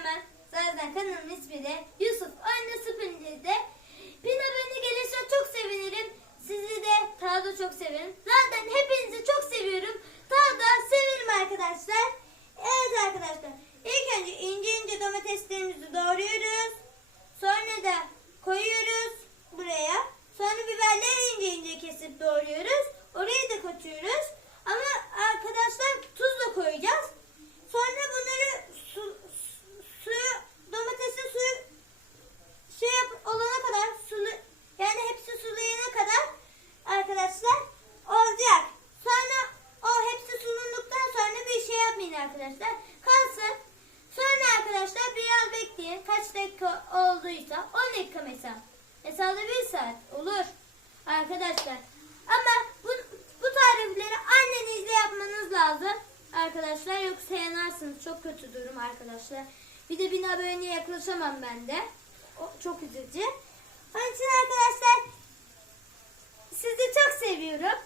adım Yusuf Emen. Zaten kanalımın ismi de Yusuf Anne Sıpıncı'da. Bin abone gelirse çok sevinirim. Sizi de daha da çok severim. Zaten hepinizi çok seviyorum. Daha da severim arkadaşlar. Evet arkadaşlar. İlk önce ince ince domateslerimizi doğruyoruz. Sonra da koyuyoruz buraya. Sonra biberleri ince ince kesip doğruyoruz. Yapmayın arkadaşlar. Kalsın. Sonra arkadaşlar biraz bekleyin. Kaç dakika olduysa 10 dakika mesela. Mesela da 1 saat olur. Arkadaşlar. Ama bu, bu tarifleri annenizle yapmanız lazım. Arkadaşlar yoksa yanarsınız. Çok kötü durum arkadaşlar. Bir de bin aboneye yaklaşamam ben de. O çok üzücü. Onun için arkadaşlar sizi çok seviyorum.